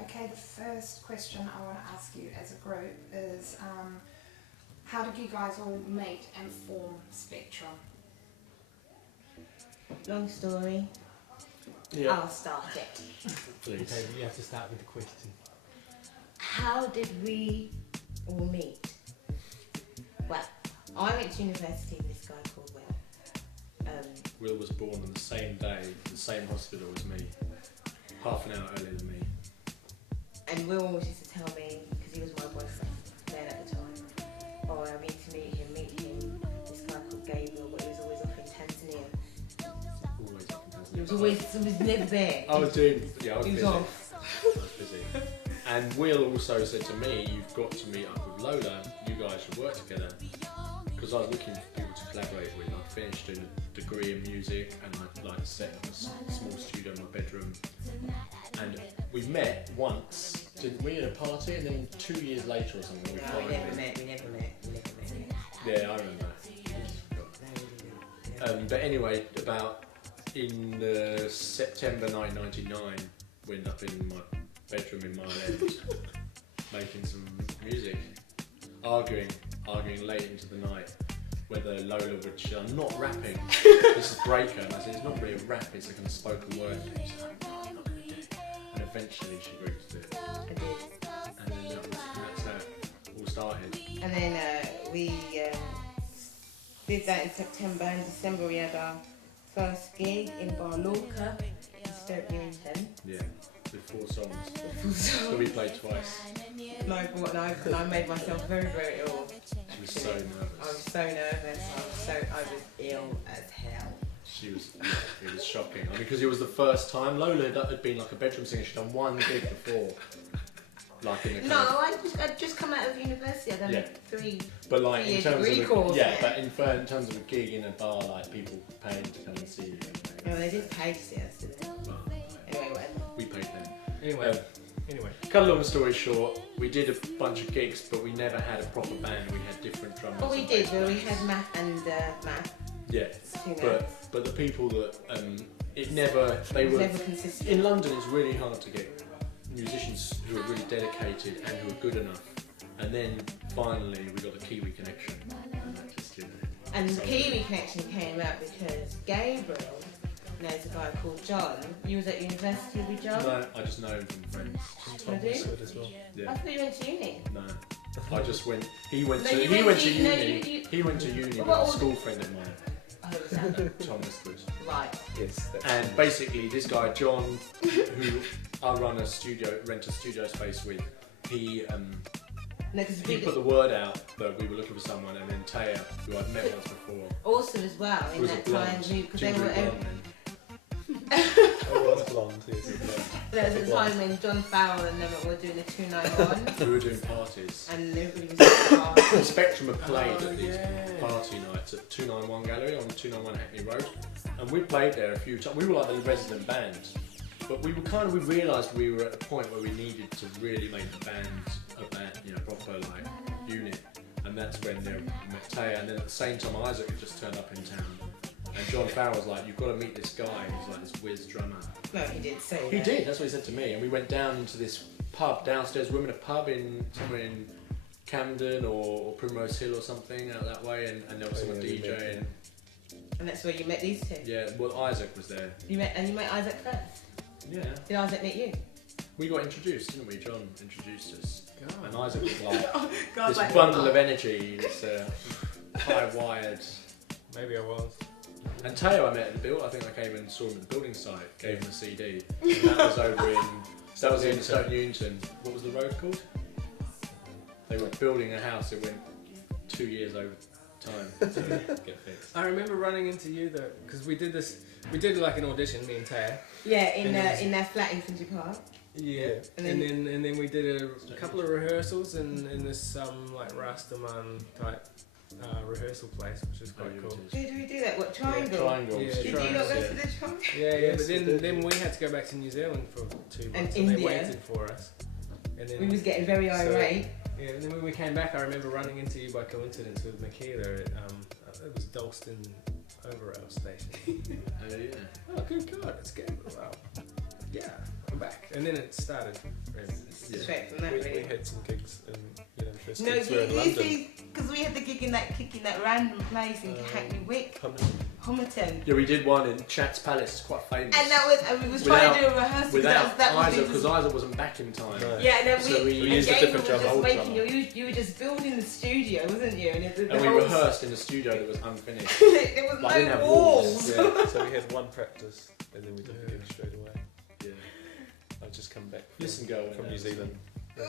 Okay, the first question I want to ask you as a group is, how did you guys all meet and form Spektrum? Long story. Yeah. I'll start it. Please. Okay, you have to start with the question. How did we all meet? Well, I went to university with this guy called Will. Will was born on the same day, the same hospital as me, half an hour earlier than me. And Will always used to tell me, because he was my boyfriend then at the time, oh, I need to meet him. This guy called Gabriel, but he was always off in Tanzania. Always up in Tanzania. He was always never there. I was doing, yeah, I was He was busy. off. I was busy. And Will also said to me, you've got to meet up with Lola, you guys should work together. Because I was looking for people to collaborate with. I finished a degree in music and I'd like to set up a small studio in my bedroom. And we met once, didn't we, at a party, and then 2 years later or something. No, we never met. Yeah, I remember. But anyway, about in September 1999, we ended up in my bedroom in Mile End, making some music, arguing late into the night whether Lola would. I'm not rapping. This is Breaker, and I said it's not really a rap. It's a kind of spoken word. And she's like, no, I'm not going to do it. And eventually she agreed to do it. I did. And then that's how it all started. And then we did that in September. In December we had our first gig in Bar Lorca in Stoke Newington. Yeah, with 4 songs. So we played twice. And I made myself very, very ill. She was so nervous. I was so nervous. I was ill as hell. She was, it was shocking. I mean, because it was the first time. Lola had been like a bedroom singer. She'd done one gig before. Like in the I'd just come out of university. I'd done 3 but like in years terms degree of course. but in terms of a gig in a bar, like people paying to come and see you. No, they did pay to see us, didn't they? Well, Anyway, we paid them. Anyway. Cut a long story short, we did a bunch of gigs, but we never had a proper band. We had different drummers. Well, we and did. bass Well, we players. had Matt and Matt. Yeah, but the people that it never It was never consistent. In London, it's really hard to get musicians who are really dedicated and who are good enough. And then finally, we got the Kiwi connection, and that just did it. And the Kiwi connection came out because Gabriel knows a guy called John. You was at university with John? No, I just know him from friends. Tom I do? was good as well. I Yeah. thought you went to uni. No. I just went. He went No, to. you He went went to- to no, uni. you- He went to uni with What a was- school friend of mine, Oh, was that? Tom Westwood. Right. Yes. And basically, this guy John, who I rent a studio space with, he No, because he put the word out that we were looking for someone, and then Taya, who I'd met once before, also as well in was a that time, blonde, because they ginger were. blonde then. I was blonde, yes. There was a time when John Farrell and them were doing the 291, We were doing parties. and everybody was at the party. Spektrum had played Oh, at these yeah. party nights at 291 Gallery on 291 Hackney Road, and we played there a few times. We were like the resident band, but we realised we were at a point where we needed to really make the band a band, proper like unit, and that's when they met Taya, and then at the same time Isaac had just turned up in town, and John Farrell was like, "You've got to meet this guy. He's like this whiz drummer." No, he did say He that. did. That's what he said to me, and we went down to this pub downstairs. We were in a pub somewhere in Camden or Primrose Hill or something out that way, and there was someone DJing. And that's where you met these two. Yeah, well, Isaac was there. You met Isaac first. Yeah, Did Isaac meet you? we got introduced, didn't we? John introduced us, God. and Isaac was like God, this like- bundle of energy, this high-wired. Maybe I was. And Teo I met at the build. I think I came and saw him at the building site, gave him a CD. And that was over in. That was in Stoke Newington. What was the road called? They were building a house. It went 2 years over time to get fixed. I remember running into you though, because we did like an audition, me and Taya. Yeah, And it was- in their flat in Finchley Park. Yeah, and then we did a couple of rehearsals in this like Rastaman type rehearsal place, which is quite cool. Did we do that? What, Triangle? Triangle. Yeah, Did you not go to the Triangle? Yeah, but then we had to go back to New Zealand for 2 months, and they waited for us. And then We was getting very irate. Yeah, and then when we came back, I remember running into you by coincidence with Michaela at it was Dalston Overrail Station. Oh yeah. Oh, good God, it's game. Wow. Yeah, I'm back. And then it started. Yeah. Straight from that, We really. had some gigs, and first No, gigs were in you London. see, because we had the gig in that random place in Hackney Wick, Homerton. Yeah, we did one in Chat's Palace. It's quite famous. And we was trying to do a rehearsal. Without that was Isaac, because Isaac wasn't back in time. No. Yeah, and then So we used a Gabriel different was drum, just old making drummer. you were just building the studio, wasn't you? And we rehearsed in a studio that was unfinished. There was But I didn't no have walls. Yeah, so we had one practice, and then we did the gig straight away. Yeah. I'd just come back Listen, girl. from New Zealand. Ooh.